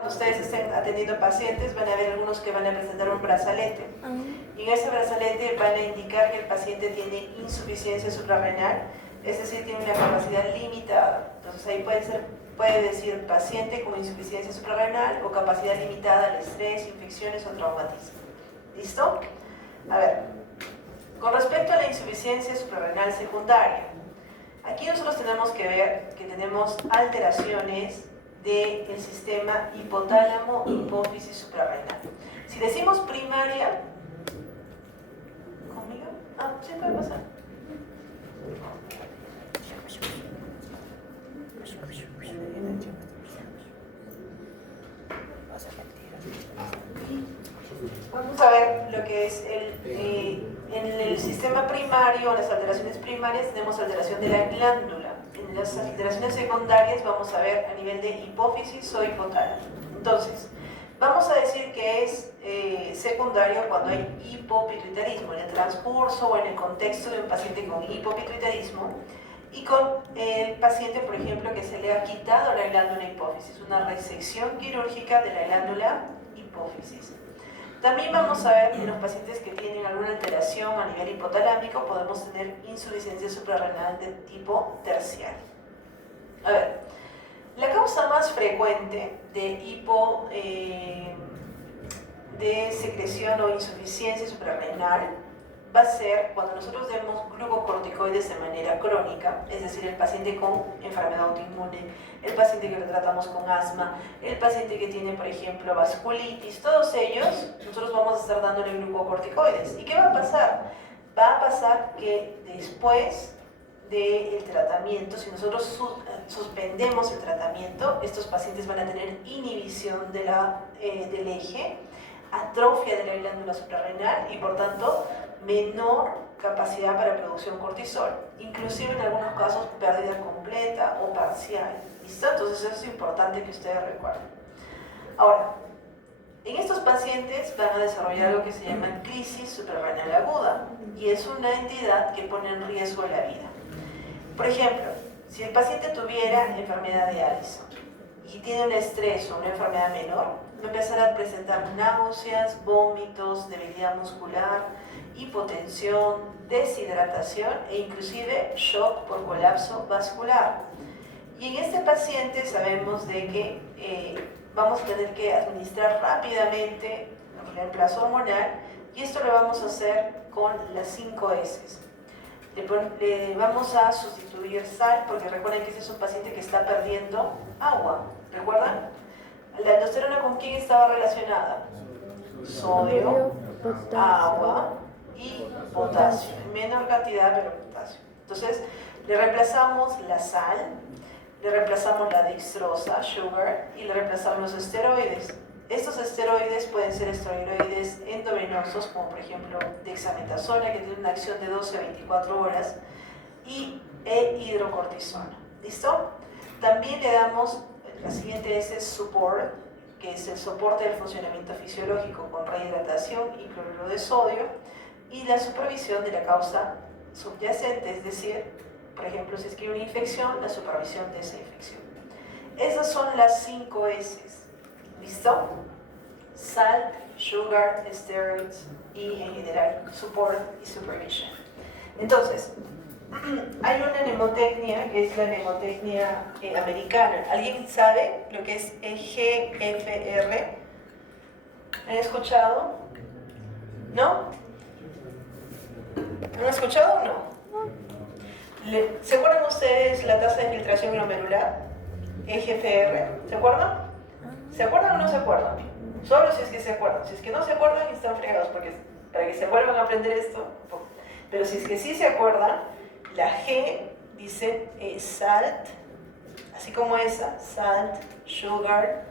Cuando ustedes estén atendiendo pacientes, van a ver algunos que van a presentar un brazalete. Y en ese brazalete van a indicar que el paciente tiene insuficiencia suprarrenal, es decir, tiene una capacidad limitada. Entonces ahí puede decir paciente con insuficiencia suprarrenal o capacidad limitada al estrés, infecciones o traumatismo. ¿Listo? A ver, con respecto a la insuficiencia suprarrenal secundaria, aquí nosotros tenemos que ver que tenemos alteraciones del sistema hipotálamo, hipófisis suprarrenal. Si decimos primaria, ¿conmigo? Ah, sí puede pasar. Vamos a ver lo que es en el sistema primario, las alteraciones primarias, tenemos alteración de la glándula. En las alteraciones secundarias vamos a ver a nivel de hipófisis o hipotálamo. Entonces, vamos a decir que es secundario cuando hay hipopituitarismo, en el transcurso o en el contexto de un paciente con hipopituitarismo y con el paciente, por ejemplo, que se le ha quitado la glándula hipófisis, una resección quirúrgica de la glándula hipófisis. También vamos a ver en los pacientes que tienen alguna alteración a nivel hipotalámico, podemos tener insuficiencia suprarrenal de tipo terciario. A ver, la causa más frecuente de secreción o insuficiencia suprarrenal va a ser cuando nosotros demos glucocorticoides de manera crónica, es decir, el paciente con enfermedad autoinmune, el paciente que lo tratamos con asma, el paciente que tiene, por ejemplo, vasculitis, todos ellos, nosotros vamos a estar dándole glucocorticoides. ¿Y qué va a pasar? Va a pasar que después del tratamiento, si nosotros suspendemos el tratamiento, estos pacientes van a tener inhibición del eje, atrofia de la glándula suprarrenal y por tanto menor capacidad para producción cortisol, inclusive en algunos casos pérdida completa o parcial. ¿Listo? Entonces eso es importante que ustedes recuerden. Ahora, en estos pacientes van a desarrollar lo que se llama crisis suprarrenal aguda y es una entidad que pone en riesgo la vida. Por ejemplo, si el paciente tuviera enfermedad de Addison y tiene un estrés o una enfermedad menor, va a empezar a presentar náuseas, vómitos, debilidad muscular, hipotensión, deshidratación e inclusive shock por colapso vascular. Y en este paciente sabemos de que vamos a tener que administrar rápidamente el reemplazo hormonal y esto lo vamos a hacer con las 5 S. Le vamos a sustituir sal porque recuerden que este es un paciente que está perdiendo agua. ¿Recuerdan? La aldosterona, ¿con quién estaba relacionada? Sodio, agua y potasio. En menor cantidad, pero potasio. Entonces, le reemplazamos la sal, le reemplazamos la dextrosa, sugar, y le reemplazamos los esteroides. Estos esteroides pueden ser esteroides endovenosos, como por ejemplo dexametasona, que tiene una acción de 12 a 24 horas, y hidrocortisona. ¿Listo? También le damos, la siguiente es support, que es el soporte del funcionamiento fisiológico con rehidratación y cloruro de sodio, y la supervisión de la causa subyacente, es decir, por ejemplo, si es que hay una infección, la supervisión de esa infección. Esas son las 5 S. ¿Listo? Salt, sugar, steroids y en general support y supervision. Entonces, hay una mnemotecnia que es la mnemotecnia americana. ¿Alguien sabe lo que es EGFR? ¿Han escuchado? ¿No? ¿Han escuchado o no? ¿Se acuerdan ustedes la tasa de filtración glomerular? EGFR. ¿Se acuerdan? ¿Se acuerdan o no se acuerdan? Solo si es que se acuerdan. Si es que no se acuerdan, están fregados, porque para que se vuelvan a aprender esto. Pero si es que sí se acuerdan, la G dice salt, así como esa, salt, sugar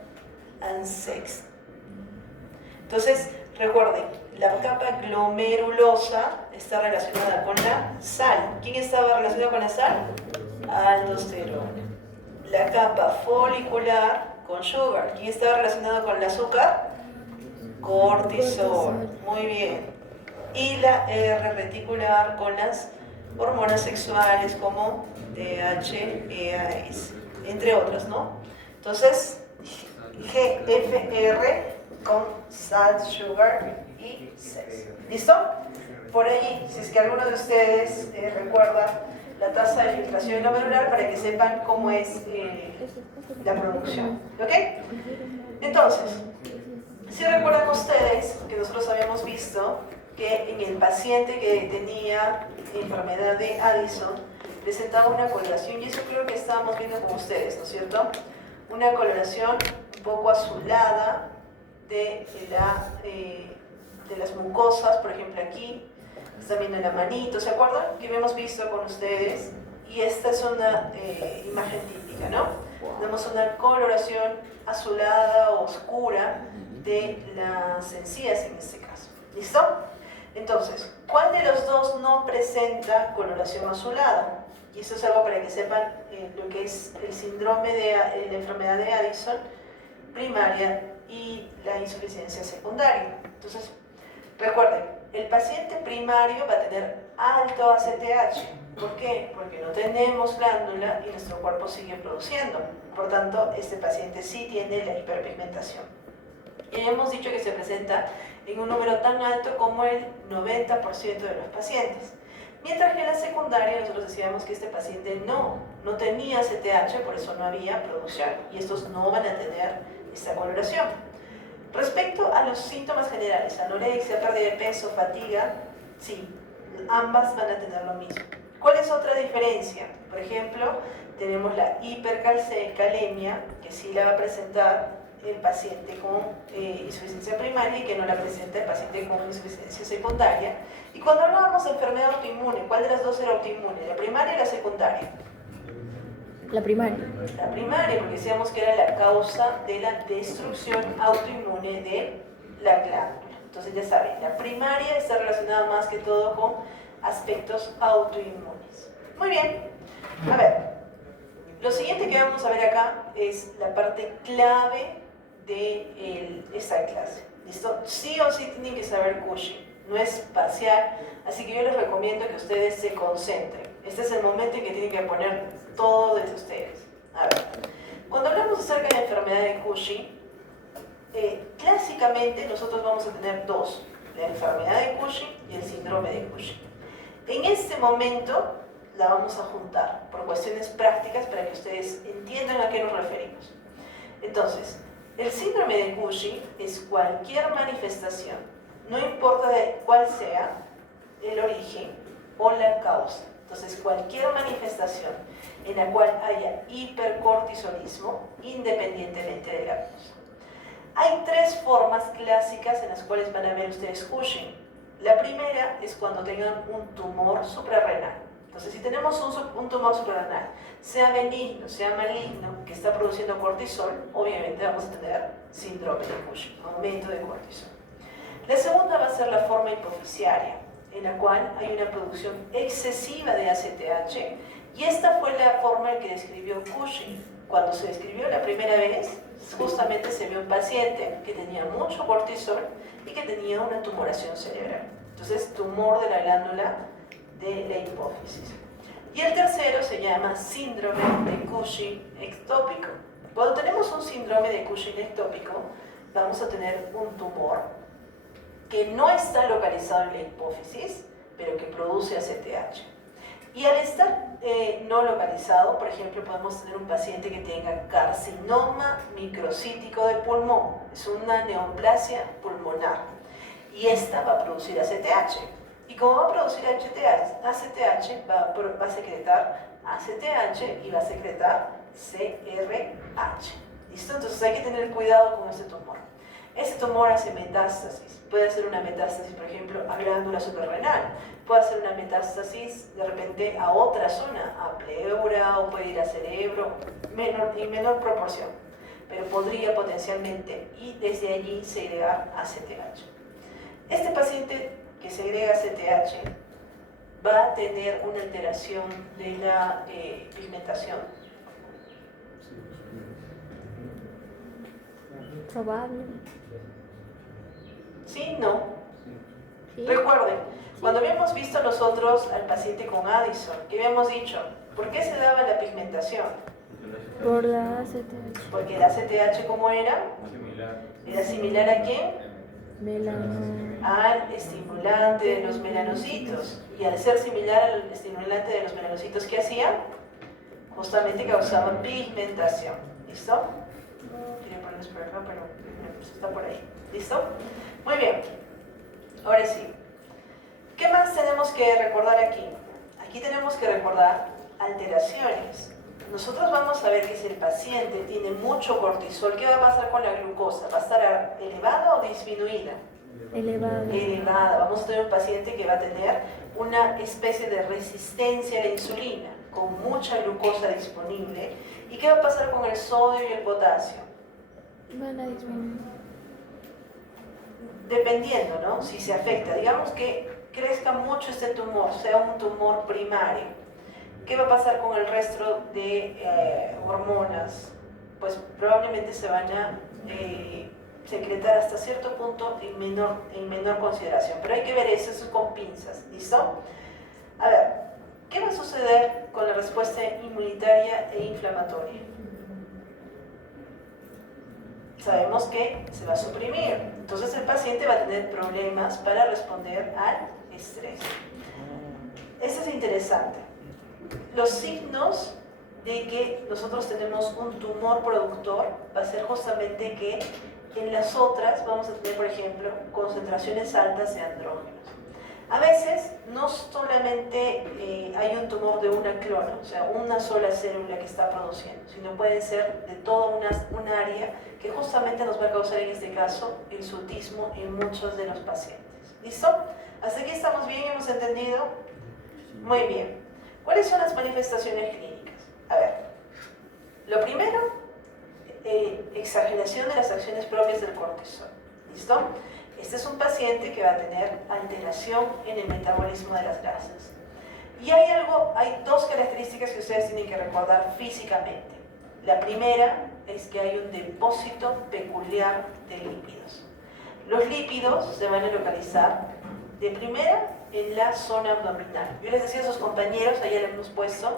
and sex. Entonces, recuerden, la capa glomerulosa está relacionada con la sal. ¿Quién estaba relacionado con la sal? Aldosterona. La capa folicular con sugar. ¿Quién estaba relacionado con el azúcar? Cortisol. Muy bien. Y la R reticular con las hormonas sexuales como DHEAS, entre otras, ¿no? Entonces, GFR con salt, sugar y sex. ¿Listo? Por ahí, si es que alguno de ustedes recuerda la tasa de filtración glomerular para que sepan cómo es la producción. ¿Ok? Entonces, si recuerdan ustedes que nosotros habíamos visto que en el paciente que tenía enfermedad de Addison presentaba una coloración, y eso creo que estábamos viendo con ustedes, ¿no es cierto? Una coloración un poco azulada de las mucosas, por ejemplo aquí, están viendo la manito, ¿se acuerdan? Que habíamos visto con ustedes, y esta es una imagen típica, ¿no? Tenemos una coloración azulada o oscura de las encías en este caso. ¿Listo? Entonces, ¿cuál de los dos no presenta coloración azulada? Y esto es algo para que sepan lo que es el síndrome de la enfermedad de Addison primaria y la insuficiencia secundaria. Entonces, recuerden, el paciente primario va a tener alto ACTH. ¿Por qué? Porque no tenemos glándula y nuestro cuerpo sigue produciendo. Por tanto, este paciente sí tiene la hiperpigmentación. Y hemos dicho que se presenta en un número tan alto como el 90% de los pacientes. Mientras que en la secundaria nosotros decíamos que este paciente no tenía ACTH, por eso no había producción, y estos no van a tener esta coloración. Respecto a los síntomas generales, anorexia, pérdida de peso, fatiga, sí, ambas van a tener lo mismo. ¿Cuál es otra diferencia? Por ejemplo, tenemos la hipercalcemia, que sí la va a presentar el paciente con insuficiencia primaria y que no la presenta el paciente con insuficiencia secundaria. Y cuando hablábamos de enfermedad autoinmune, ¿cuál de las dos era autoinmune? ¿La primaria o la secundaria? La primaria. La primaria, porque decíamos que era la causa de la destrucción autoinmune de la glándula. Entonces ya saben, la primaria está relacionada más que todo con aspectos autoinmunes. Muy bien, a ver, lo siguiente que vamos a ver acá es la parte clave de esta clase. ¿Listo? Sí o sí tienen que saber Cushing, no es parcial, así que yo les recomiendo que ustedes se concentren. Este es el momento en que tienen que poner todo desde ustedes. A ver, cuando hablamos acerca de la enfermedad de Cushing, clásicamente nosotros vamos a tener dos, la enfermedad de Cushing y el síndrome de Cushing. En este momento la vamos a juntar por cuestiones prácticas para que ustedes entiendan a qué nos referimos. Entonces, el síndrome de Cushing es cualquier manifestación, no importa de cuál sea el origen o la causa. Entonces, cualquier manifestación en la cual haya hipercortisolismo, independientemente de la causa. Hay tres formas clásicas en las cuales van a ver ustedes Cushing. La primera es cuando tengan un tumor suprarrenal. Entonces, si tenemos un tumor suprarrenal, sea benigno, sea maligno, que está produciendo cortisol, obviamente vamos a tener síndrome de Cushing, aumento de cortisol. La segunda va a ser la forma hipofisiaria, en la cual hay una producción excesiva de ACTH, y esta fue la forma en que describió Cushing. Cuando se describió la primera vez, justamente se vio un paciente que tenía mucho cortisol y que tenía una tumoración cerebral. Entonces, tumor de la glándula de la hipófisis. Y el tercero se llama síndrome de Cushing ectópico. Cuando tenemos un síndrome de Cushing ectópico, vamos a tener un tumor que no está localizado en la hipófisis, pero que produce ACTH. Y al estar no localizado, por ejemplo, podemos tener un paciente que tenga carcinoma microcítico de pulmón. Es una neoplasia pulmonar. Y esta va a producir ACTH. Y como va a producir ACTH, va a secretar ACTH y va a secretar CRH. ¿Listo? Entonces hay que tener cuidado con este tumor. Este tumor hace metástasis. Puede hacer una metástasis, por ejemplo, a glándula suprarrenal. Puede hacer una metástasis de repente a otra zona, a pleura, o puede ir a cerebro, en menor proporción. Pero podría potencialmente, y desde allí segregar ACTH. Este paciente que segrega ACTH va a tener una alteración de la pigmentación. Probable. ¿Sí? ¿No? Sí. Recuerden, cuando habíamos visto nosotros al paciente con Addison, ¿qué habíamos dicho? ¿Por qué se daba la pigmentación? Por la ACTH. Porque el ACTH, ¿cómo era? ¿Era similar a quién? Melano. Al estimulante de los melanocitos. Y al ser similar al estimulante de los melanocitos, ¿qué hacía? Justamente causaba pigmentación. ¿Listo? Quería ponerlos por acá, pero pues está por ahí. ¿Listo? Muy bien. Ahora sí. ¿Qué más tenemos que recordar aquí? Aquí tenemos que recordar alteraciones. Nosotros vamos a ver que si el paciente tiene mucho cortisol, ¿qué va a pasar con la glucosa? ¿Va a estar elevada o disminuida? Elevada. Elevada. Vamos a tener un paciente que va a tener una especie de resistencia a la insulina, con mucha glucosa disponible. ¿Y qué va a pasar con el sodio y el potasio? Van a disminuir. Dependiendo, ¿no? Si se afecta. Digamos que crezca mucho este tumor, sea un tumor primario. ¿Qué va a pasar con el resto de hormonas? Pues probablemente se van a secretar hasta cierto punto en menor consideración. Pero hay que ver eso con pinzas, ¿listo? A ver, ¿qué va a suceder con la respuesta inmunitaria e inflamatoria? Sabemos que se va a suprimir. Entonces el paciente va a tener problemas para responder al estrés. Esto es interesante. Los signos de que nosotros tenemos un tumor productor va a ser justamente que en las otras vamos a tener, por ejemplo, concentraciones altas de andrógenos. A veces no solamente hay un tumor de una clona, o sea, una sola célula que está produciendo, sino puede ser de toda un área que justamente nos va a causar en este caso el hirsutismo en muchos de los pacientes. ¿Listo? ¿Hasta aquí estamos bien? ¿Hemos entendido? Muy bien. ¿Cuáles son las manifestaciones clínicas? A ver, lo primero, exageración de las acciones propias del cortisol. ¿Listo? Este es un paciente que va a tener alteración en el metabolismo de las grasas. Y hay dos características que ustedes tienen que recordar físicamente. La primera es que hay un depósito peculiar de lípidos. Los lípidos se van a localizar de primera en la zona abdominal. Yo les decía a sus compañeros, allá le hemos puesto,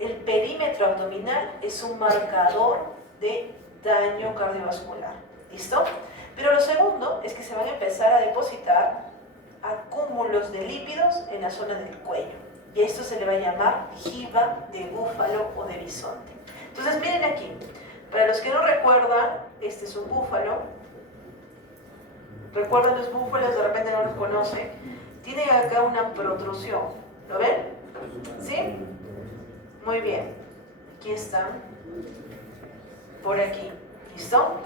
el perímetro abdominal es un marcador de daño cardiovascular. ¿Listo? Pero lo segundo es que se van a empezar a depositar acúmulos de lípidos en la zona del cuello. Y a esto se le va a llamar jiba de búfalo o de bisonte. Entonces miren aquí, para los que no recuerdan, este es un búfalo. ¿Recuerdan los búfalos? De repente no los conocen. Tienen acá una protrusión. ¿Lo ven? ¿Sí? Muy bien. Aquí están. Por aquí. ¿Listo?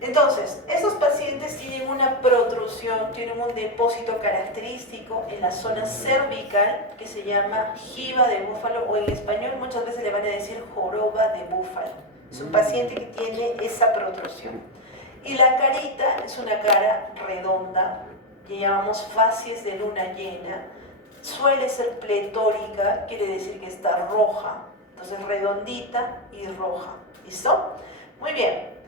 Entonces, estos pacientes tienen una protrusión, tienen un depósito característico en la zona cervical que se llama jiba de búfalo, o en español muchas veces le van a decir joroba de búfalo. Es un paciente que tiene esa protrusión. Y la carita es una cara redonda, que llamamos facies de luna llena. Suele ser pletórica, quiere decir que está roja. Entonces redondita y roja. ¿Listo? Muy bien.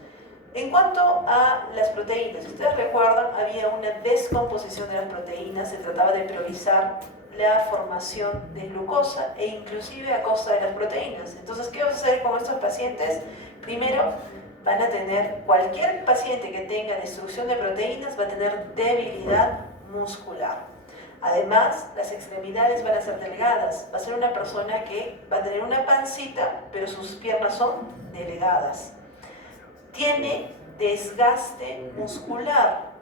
En cuanto a las proteínas, si ustedes recuerdan, había una descomposición de las proteínas, se trataba de priorizar la formación de glucosa e inclusive a costa de las proteínas. Entonces, ¿qué va a suceder con estos pacientes? Primero, van a tener, cualquier paciente que tenga destrucción de proteínas va a tener debilidad muscular. Además, las extremidades van a ser delgadas. Va a ser una persona que va a tener una pancita, pero sus piernas son delgadas. Tiene desgaste muscular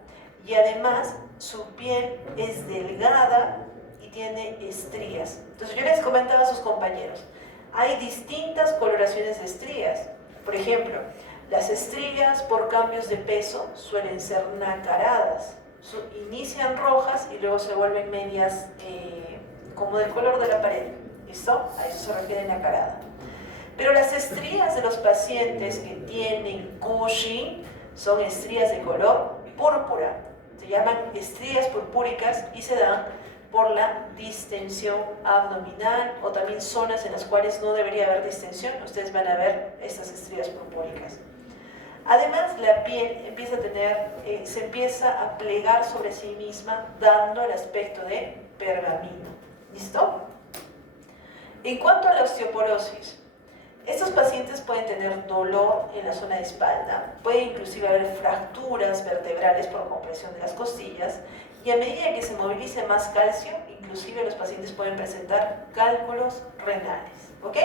y además su piel es delgada y tiene estrías. Entonces yo les comentaba a sus compañeros, hay distintas coloraciones de estrías. Por ejemplo, las estrías por cambios de peso suelen ser nacaradas. Inician rojas y luego se vuelven medias como del color de la pared. ¿Listo? A eso se refiere nacarada. Pero las estrías de los pacientes que tienen Cushing son estrías de color púrpura. Se llaman estrías purpúricas y se dan por la distensión abdominal o también zonas en las cuales no debería haber distensión. Ustedes van a ver estas estrías purpúricas. Además, la piel empieza a se empieza a plegar sobre sí misma, dando el aspecto de pergamino. ¿Listo? En cuanto a la osteoporosis, Estos pacientes pueden tener dolor en la zona de espalda, puede inclusive haber fracturas vertebrales por compresión de las costillas, y a medida que se movilice más calcio, inclusive los pacientes pueden presentar cálculos renales, ¿ok?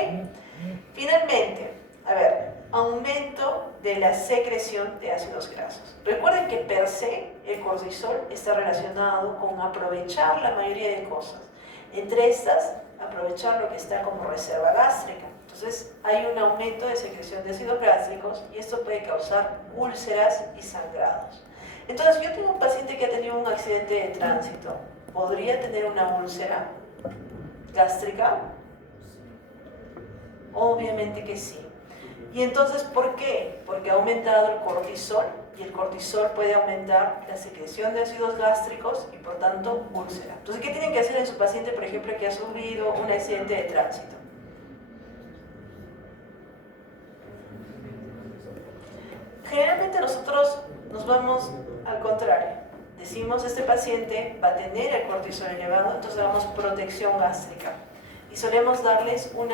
Finalmente, a ver, aumento de la secreción de ácidos grasos. Recuerden que per se el cortisol está relacionado con aprovechar la mayoría de cosas. Entre estas, aprovechar lo que está como reserva gástrica. Entonces, hay un aumento de secreción de ácidos gástricos y esto puede causar úlceras y sangrados. Entonces, yo tengo un paciente que ha tenido un accidente de tránsito. ¿Podría tener una úlcera gástrica? Obviamente que sí. ¿Y entonces por qué? Porque ha aumentado el cortisol y el cortisol puede aumentar la secreción de ácidos gástricos y por tanto úlcera. Entonces, ¿qué tienen que hacer en su paciente, por ejemplo, que ha sufrido un accidente de tránsito? Generalmente nosotros nos vamos al contrario. Decimos, este paciente va a tener el cortisol elevado, entonces damos protección gástrica. Y solemos darles un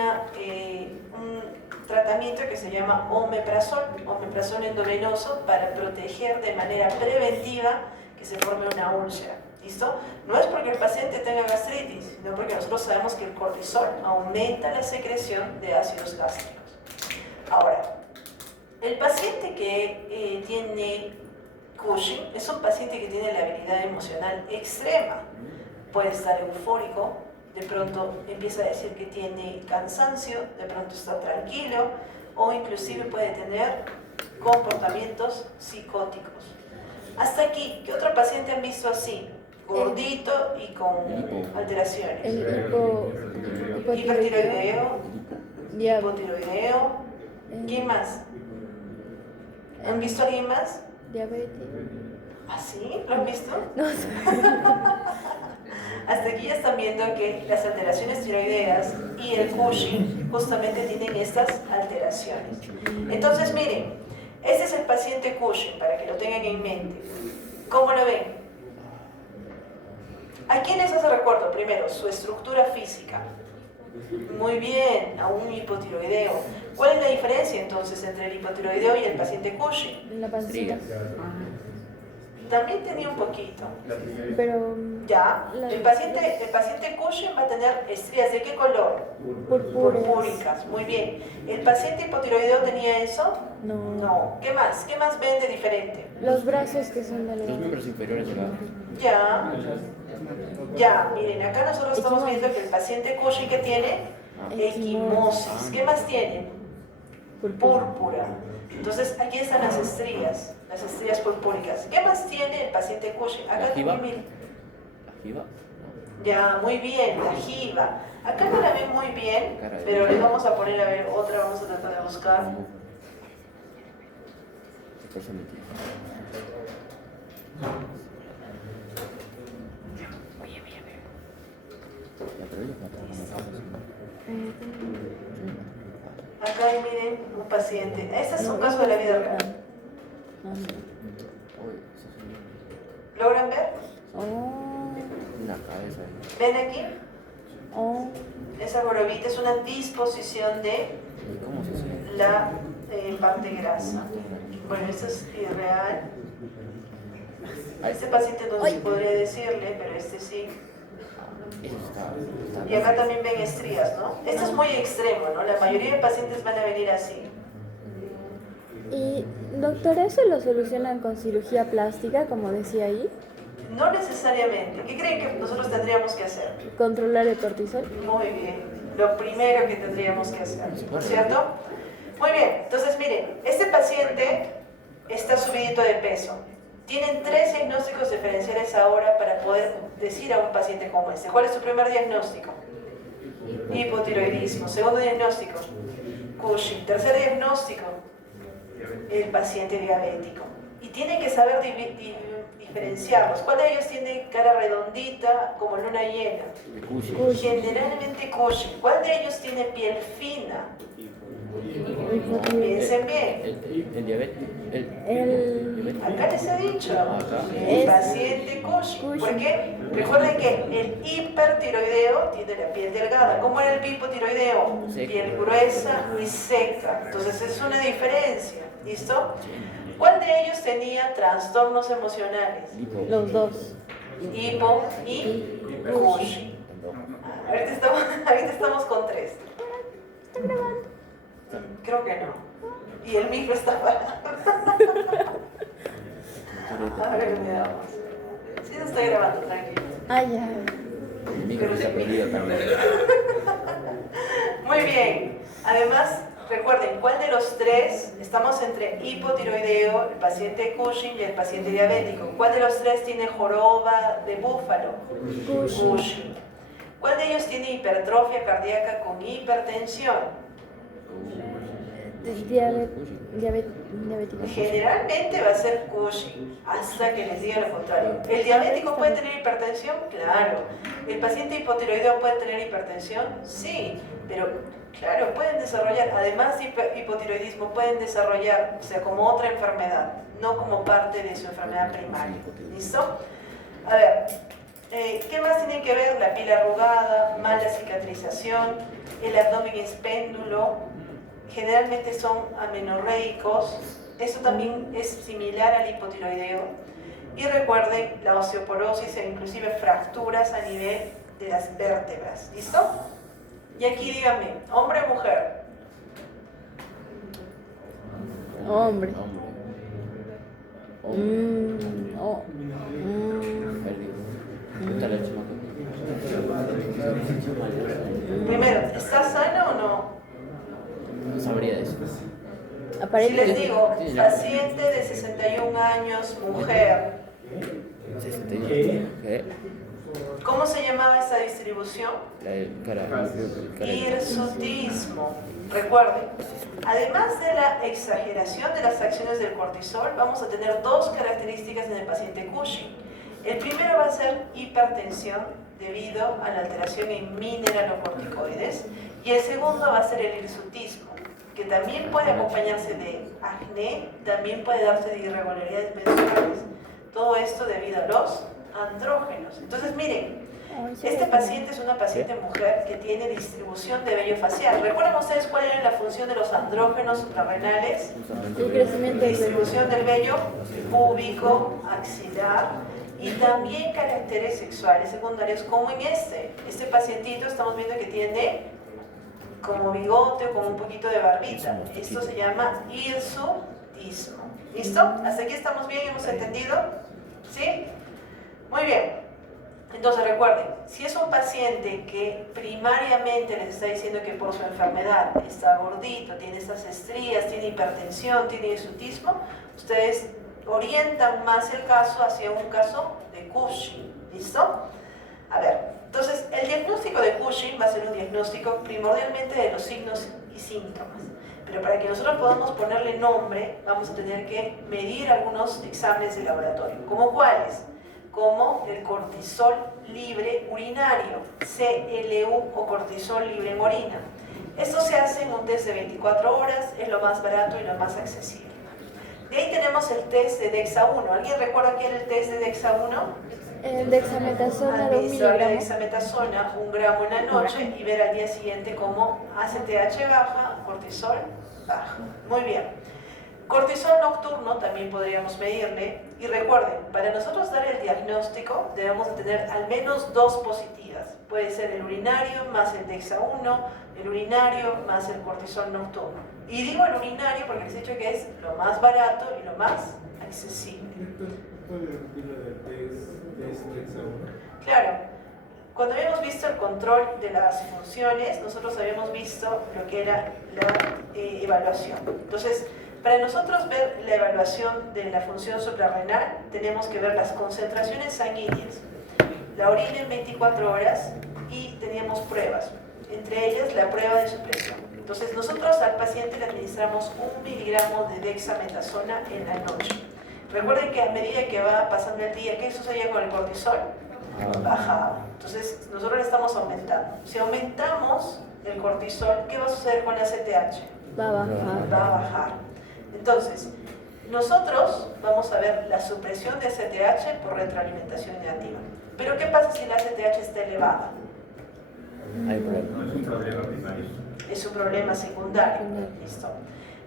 tratamiento que se llama omeprazol endovenoso para proteger de manera preventiva que se forme una úlcera. ¿Listo? No es porque el paciente tenga gastritis, sino porque nosotros sabemos que el cortisol aumenta la secreción de ácidos gástricos. Ahora, el paciente que tiene Cushing es un paciente que tiene la habilidad emocional extrema. Puede estar eufórico, de pronto empieza a decir que tiene cansancio, de pronto está tranquilo, o inclusive puede tener comportamientos psicóticos. Hasta aquí, ¿qué otro paciente han visto así? Gordito y con alteraciones. Hipertiroideo, hipotiroideo. ¿Quién más? ¿Han visto a alguien más? Diabetes. ¿Ah, sí? ¿Lo han visto? No sé. Hasta aquí ya están viendo que las alteraciones tiroideas y el Cushing justamente tienen estas alteraciones. Entonces, miren, este es el paciente Cushing, para que lo tengan en mente. ¿Cómo lo ven? ¿A quién les hace recuerdo? Primero, su estructura física. Muy bien, a un hipotiroideo. ¿Cuál es la diferencia entonces entre el hipotiroideo y el paciente Cushing? La pancita. También tenía un poquito. Pero. Ya, el paciente Cushing va a tener estrías. ¿De qué color? Purpúricas. Muy bien. ¿El paciente hipotiroideo tenía eso? No. No. ¿Qué más? ¿Qué más ven de diferente? Los brazos que son de Los miembros inferiores de la... Ya. Ya, miren, acá nosotros estamos viendo que el paciente Cushing que tiene equimosis. ¿Qué más tiene? Púrpura. Entonces, aquí están las estrías purpúricas. ¿Qué más tiene el paciente Cushing? Acá también, miren. La jiba. Ya, muy bien, la jiba. Acá no la ven muy bien, pero les vamos a poner a ver otra, vamos a tratar de buscar. Acá hay, miren, un paciente. Este es un caso de la vida real. ¿Logran ver? La cabeza. ¿Ven aquí? Esa gorobita es una disposición de ¿Cómo se siente? la parte grasa. Bueno, esto es irreal. Este paciente no se podría decirle, pero este sí. Eso está Y acá también ven estrías, ¿no? Esto es muy extremo, ¿no? La mayoría de pacientes van a venir así. Y, doctora, ¿eso lo solucionan con cirugía plástica, como decía ahí? No necesariamente. ¿Qué creen que nosotros tendríamos que hacer? ¿Controlar el cortisol? Muy bien. Lo primero que tendríamos que hacer, ¿no es cierto? Muy bien. Entonces, miren, este paciente está subidito de peso. Tienen 3 diagnósticos diferenciales ahora para poder decir a un paciente como este. ¿Cuál es su primer diagnóstico? Hipotiroidismo. Segundo diagnóstico, Cushing. Tercer diagnóstico, el paciente diabético. Y tienen que saber diferenciarlos. ¿Cuál de ellos tiene cara redondita como luna llena? Cushing. Generalmente Cushing. ¿Cuál de ellos tiene piel fina? Piensen bien. El diabetes. Acá les he dicho, Acá. el paciente Cushing. ¿Por qué? Recuerden que el hipertiroideo tiene la piel delgada. ¿Cómo era el hipotiroideo? Piel gruesa y seca. Entonces es una diferencia. ¿Listo? ¿Cuál de ellos tenía trastornos emocionales? Los dos. Hipo y Cushing. Ahorita estamos con 3. ¿Están grabando? Creo que no. Y el micro está apagado. A ver, veamos. Sí, no estoy grabando, tranquilo. Ah, ya. El micro está perdido también. Muy bien. Además, recuerden, ¿cuál de los 3? Estamos entre hipotiroideo, el paciente Cushing y el paciente diabético. ¿Cuál de los 3 tiene joroba de búfalo? Cushing. ¿Cuál de ellos tiene hipertrofia cardíaca con hipertensión? Diabético. Generalmente va a ser Cushing, hasta que les diga lo contrario. ¿El diabético puede tener hipertensión? Claro. ¿El paciente hipotiroideo puede tener hipertensión? Sí, pero claro, pueden desarrollar, además de hipotiroidismo, pueden desarrollar, o sea, como otra enfermedad, no como parte de su enfermedad primaria. ¿Listo? A ver, ¿qué más tienen que ver? La piel arrugada, mala cicatrización, el abdomen es péndulo. Generalmente son amenorreicos, eso también es similar al hipotiroideo. Y recuerden la osteoporosis e inclusive fracturas a nivel de las vértebras. ¿Listo? Y aquí díganme, ¿hombre o mujer? Hombre. Primero, ¿está sano o no? No sabría eso. Si les digo, paciente de 61 años, mujer, 61. ¿Qué? ¿cómo se llamaba esta distribución? Cara. Hirsutismo. Recuerden, además de la exageración de las acciones del cortisol, vamos a tener 2 características en el paciente Cushing. El primero va a ser hipertensión debido a la alteración en mineralocorticoides y el segundo va a ser el hirsutismo, que también puede acompañarse de acné, también puede darse de irregularidades menstruales. Todo esto debido a los andrógenos. Entonces, miren, este paciente es una paciente mujer que tiene distribución de vello facial. ¿Recuerdan ustedes cuál era la función de los andrógenos suprarrenales? El crecimiento del Distribución del vello púbico, axilar y también caracteres sexuales secundarios como en este pacientito estamos viendo que tiene como bigote o como un poquito de barbita. Esto se llama hirsutismo. ¿Listo? ¿Hasta aquí estamos bien? ¿Hemos entendido? ¿Sí? Muy bien. Entonces recuerden, si es un paciente que primariamente les está diciendo que por su enfermedad está gordito, tiene estas estrías, tiene hipertensión, tiene hirsutismo, ustedes orientan más el caso hacia un caso de Cushing. ¿Listo? A ver, entonces el diagnóstico de Cushing va a ser un diagnóstico primordialmente de los signos y síntomas. Pero para que nosotros podamos ponerle nombre, vamos a tener que medir algunos exámenes de laboratorio. ¿Cómo cuáles? Como el cortisol libre urinario, CLU o cortisol libre en orina. Esto se hace en un test de 24 horas, es lo más barato y lo más accesible. De ahí tenemos el test de DEXA-1. ¿Alguien recuerda qué era el test de DEXA-1? El dexametasona de 1 Administrar miligramo. dexametasona 1 gramo en la noche y ver al día siguiente cómo ACTH baja, cortisol baja. Muy bien. Cortisol nocturno también podríamos medirle. Y recuerden, para nosotros dar el diagnóstico debemos de tener al menos 2 positivas. Puede ser el urinario más el DEXA-1, el urinario más el cortisol nocturno. Y digo el urinario porque les he dicho que es lo más barato y lo más accesible. Claro, cuando habíamos visto el control de las funciones, nosotros habíamos visto lo que era la evaluación. Entonces, para nosotros ver la evaluación de la función suprarrenal, tenemos que ver las concentraciones sanguíneas, la orina en 24 horas y teníamos pruebas, entre ellas la prueba de supresión. Entonces, nosotros al paciente le administramos 1 miligramo de dexametasona en la noche. Recuerden que a medida que va pasando el día, ¿qué sucedía con el cortisol? Bajaba. Entonces, nosotros le estamos aumentando. Si aumentamos el cortisol, ¿qué va a suceder con la ACTH? Va a bajar. Va a bajar. Entonces, nosotros vamos a ver la supresión de ACTH por retroalimentación negativa. Pero ¿qué pasa si la ACTH está elevada? Hay problema. No es un problema primario. Es un problema secundario. Listo.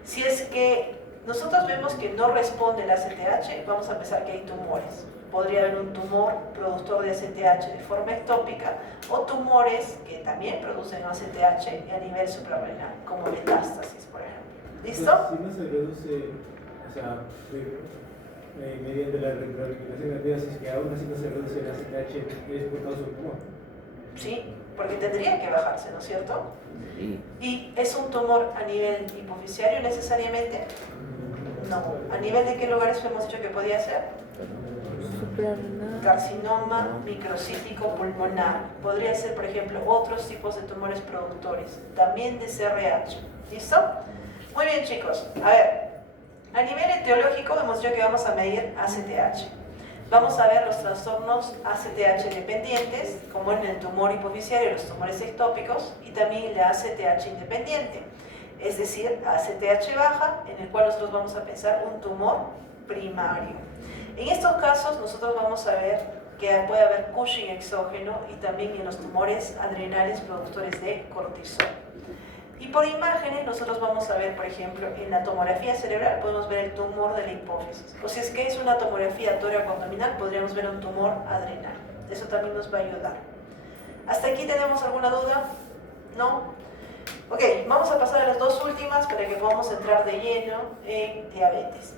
Si es que nosotros vemos que no responde la ACTH, vamos a pensar que hay tumores. Podría haber un tumor productor de ACTH de forma ectópica o tumores que también producen ACTH a nivel suprarrenal, como metástasis, por ejemplo. ¿Listo? Si no se reduce, o sea, mediante la retroalimentación negativa, si es que aún así no se reduce la ACTH, es por causa del tumor. Sí, porque tendría que bajarse, ¿no es cierto? Sí. ¿Y es un tumor a nivel hipofisiario necesariamente? No. ¿A nivel de qué lugares hemos dicho que podía ser? Suprarrenal. Carcinoma microcítico pulmonar. Podría ser, por ejemplo, otros tipos de tumores productores, también de CRH. ¿Listo? Muy bien, chicos. A ver, a nivel etiológico hemos dicho que vamos a medir ACTH. Vamos a ver los trastornos ACTH dependientes, como en el tumor hipofisiario, los tumores ectópicos, y también la ACTH independiente, es decir, ACTH baja, en el cual nosotros vamos a pensar un tumor primario. En estos casos nosotros vamos a ver que puede haber Cushing exógeno y también en los tumores adrenales productores de cortisol. Y por imágenes nosotros vamos a ver, por ejemplo, en la tomografía cerebral podemos ver el tumor de la hipófisis. O si es que es una tomografía tóraco-abdominal, podríamos ver un tumor adrenal. Eso también nos va a ayudar. ¿Hasta aquí tenemos alguna duda? ¿No? Ok, vamos a pasar a las dos últimas para que podamos entrar de lleno en diabetes.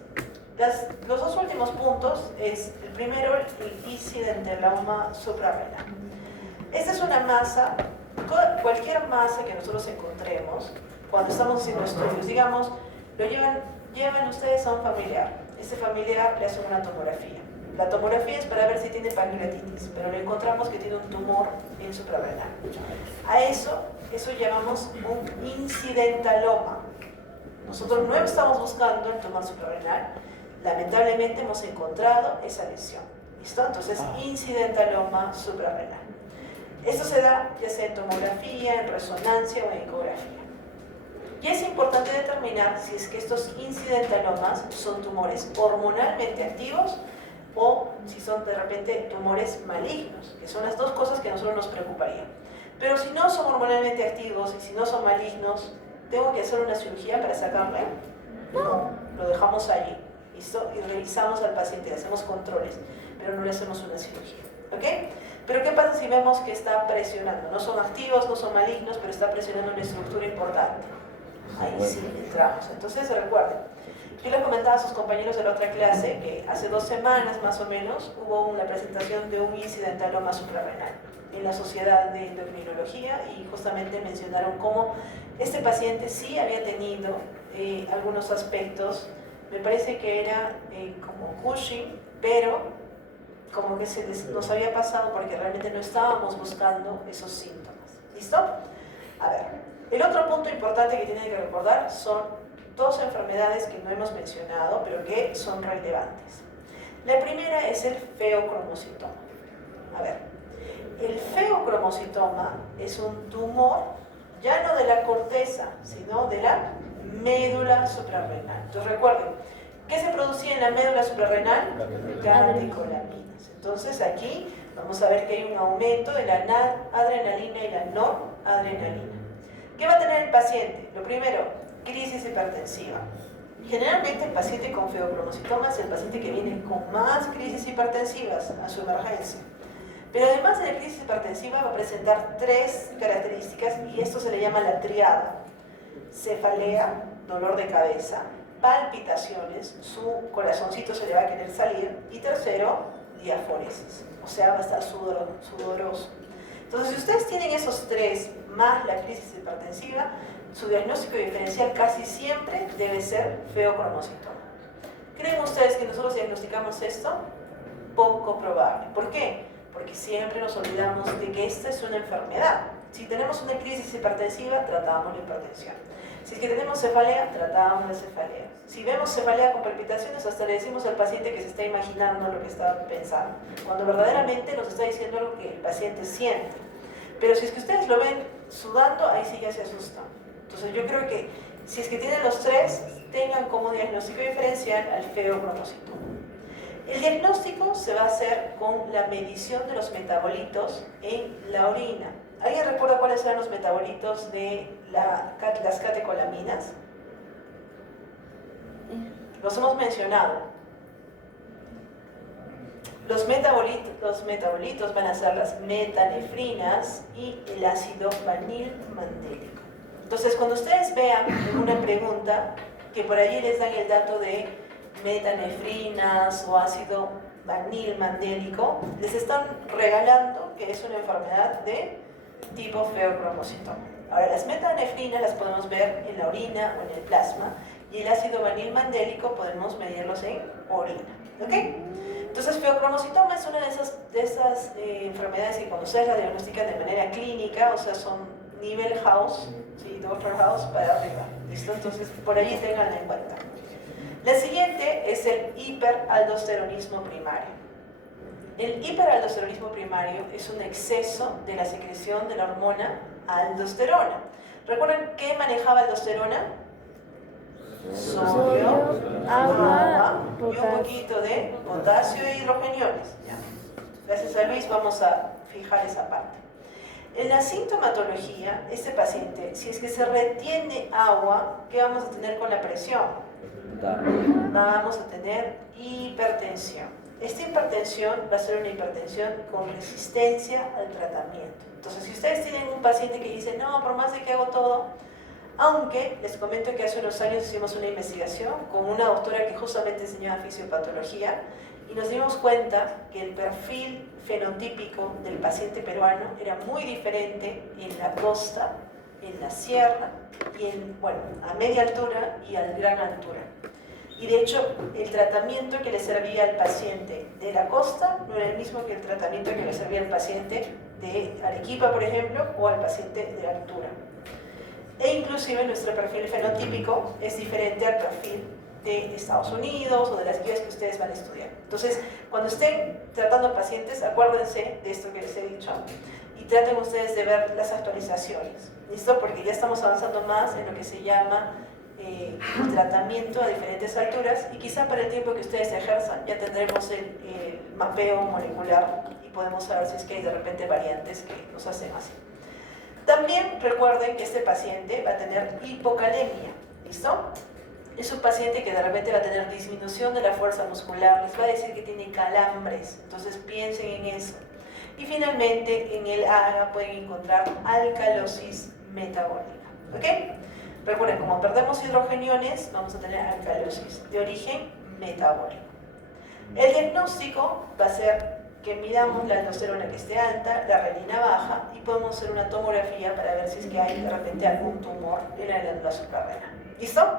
Los dos últimos puntos es, el primero, el incidenteloma suprarrenal. Esta es una masa, cualquier masa que nosotros encontremos cuando estamos haciendo estudios, digamos, lo llevan ustedes a un familiar. Este familiar le hacen una tomografía. La tomografía es para ver si tiene pancreatitis, pero le encontramos que tiene un tumor en suprarrenal. A eso llamamos un incidentaloma. Nosotros no estamos buscando el tumor suprarrenal, lamentablemente hemos encontrado esa lesión. ¿Listo? Entonces, incidentaloma suprarrenal. Esto se da ya sea en tomografía, en resonancia o en ecografía. Y es importante determinar si es que estos incidentalomas son tumores hormonalmente activos o si son de repente tumores malignos, que son las dos cosas que a nosotros nos preocuparían. Pero si no son hormonalmente activos y si no son malignos, ¿tengo que hacer una cirugía para sacarle? No, lo dejamos allí, ¿listo? Y revisamos al paciente, le hacemos controles, pero no le hacemos una cirugía, ¿ok? Pero ¿qué pasa si vemos que está presionando? No son activos, no son malignos, pero está presionando una estructura importante. Ahí sí entramos. Entonces recuerden, yo les comentaba a sus compañeros de la otra clase que hace 2 semanas más o menos hubo una presentación de un incidentaloma suprarrenal en la Sociedad de Endocrinología y justamente mencionaron cómo este paciente sí había tenido algunos aspectos, me parece que era como Cushing, pero como que nos había pasado porque realmente no estábamos buscando esos síntomas. ¿Listo? A ver, el otro punto importante que tienen que recordar son 2 enfermedades que no hemos mencionado, pero que son relevantes. La primera es el feocromocitoma. A ver, el feocromocitoma es un tumor ya no de la corteza, sino de la médula suprarrenal. Entonces recuerden, ¿qué se producía en la médula suprarrenal? Catecolaminas. Entonces aquí vamos a ver que hay un aumento de la adrenalina y la noradrenalina. ¿Qué va a tener el paciente? Lo primero, crisis hipertensiva. Generalmente el paciente con feocromocitoma es el paciente que viene con más crisis hipertensivas a su emergencia. Pero además de la crisis hipertensiva va a presentar 3 características y esto se le llama la triada. Cefalea, dolor de cabeza, palpitaciones, su corazoncito se le va a querer salir y tercero, diaforesis, o sea, va a estar sudoroso. Entonces, si ustedes tienen esos 3 más la crisis hipertensiva, su diagnóstico diferencial casi siempre debe ser feocromocitoma. ¿Creen ustedes que nosotros diagnosticamos esto? Poco probable. ¿Por qué? Porque siempre nos olvidamos de que esta es una enfermedad. Si tenemos una crisis hipertensiva, tratamos la hipertensión. Si es que tenemos cefalea, tratamos la cefalea. Si vemos cefalea con palpitaciones, hasta le decimos al paciente que se está imaginando lo que está pensando, cuando verdaderamente nos está diciendo algo que el paciente siente. Pero si es que ustedes lo ven sudando, ahí sí ya se asustan. Entonces yo creo que Si es que tienen los tres, tengan como diagnóstico diferencial al feocromocitoma. El diagnóstico se va a hacer con la medición de los metabolitos en la orina. ¿Alguien recuerda cuáles eran los metabolitos de las catecolaminas? Los hemos mencionado. Los metabolitos van a ser las metanefrinas y el ácido vanilmandélico. Entonces, cuando ustedes vean en una pregunta que por allí les dan el dato de metanefrinas o ácido vanilmandélico, les están regalando que es una enfermedad de tipo feocromocitoma. Ahora, las metanefrinas las podemos ver en la orina o en el plasma, y el ácido vanilmandélico podemos medirlos en orina. ¿Ok? Entonces, feocromocitoma es una de esas enfermedades que cuando ustedes la diagnostican de manera clínica, o sea, son nivel house, ¿sí? Doctor House para arriba. ¿Listo? Entonces, por allí tenganla en cuenta. La siguiente es el hiperaldosteronismo primario. El hiperaldosteronismo primario es un exceso de la secreción de la hormona aldosterona. ¿Recuerdan qué manejaba aldosterona? Sodio, agua y un poquito de potasio e hidrogeniones. Gracias a Luis vamos a fijar esa parte. En la sintomatología, este paciente, si es que se retiene agua, ¿qué vamos a tener con la presión? Vamos a tener hipertensión. Esta hipertensión va a ser una hipertensión con resistencia al tratamiento. Entonces, si ustedes tienen un paciente que dice, no, por más de que hago todo, aunque les comento que hace unos años hicimos una investigación con una doctora que justamente enseñaba fisiopatología y nos dimos cuenta que el perfil fenotípico del paciente peruano era muy diferente en la costa, en la sierra y a media altura y a gran altura. Y de hecho, el tratamiento que le servía al paciente de la costa no era el mismo que el tratamiento que le servía al paciente de Arequipa, por ejemplo, o al paciente de altura. E inclusive nuestro perfil fenotípico es diferente al perfil de Estados Unidos o de las guías que ustedes van a estudiar. Entonces, cuando estén tratando pacientes, acuérdense de esto que les he dicho y traten ustedes de ver las actualizaciones. ¿Listo? Porque ya estamos avanzando más en lo que se llama el tratamiento a diferentes alturas y quizá para el tiempo que ustedes ejerzan ya tendremos el mapeo molecular y podemos saber si es que hay de repente variantes que nos hacen así. También recuerden que este paciente va a tener hipocalemia, ¿listo? Es un paciente que de repente va a tener disminución de la fuerza muscular, les va a decir que tiene calambres, entonces piensen en eso. Y finalmente en el AGA pueden encontrar alcalosis metabólica, ¿ok? Recuerden, como perdemos hidrogeniones, vamos a tener alcalosis de origen metabólico. El diagnóstico va a ser que midamos la aldosterona que esté alta, la renina baja y podemos hacer una tomografía para ver si es que hay de repente algún tumor en la glándula suprarrenal. ¿Listo?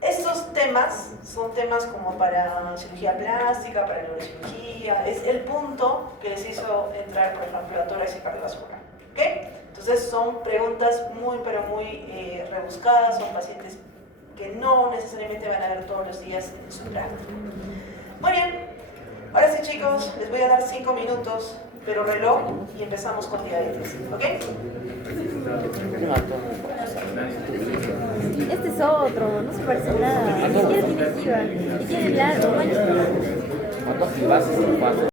Estos temas son temas como para cirugía plástica, para neurocirugía, es el punto que les hizo entrar, por ejemplo, a tórax y cardiovascular. ¿Ok? Entonces son preguntas muy, pero muy rebuscadas, son pacientes que no necesariamente van a ver todos los días en su práctica. Muy bien, ahora sí chicos, les voy a dar 5 minutos, pero reloj, y empezamos con diabetes. ¿Ok? Este es otro, no se parece a nada. Ni siquiera tiene IVA. Y tiene largo,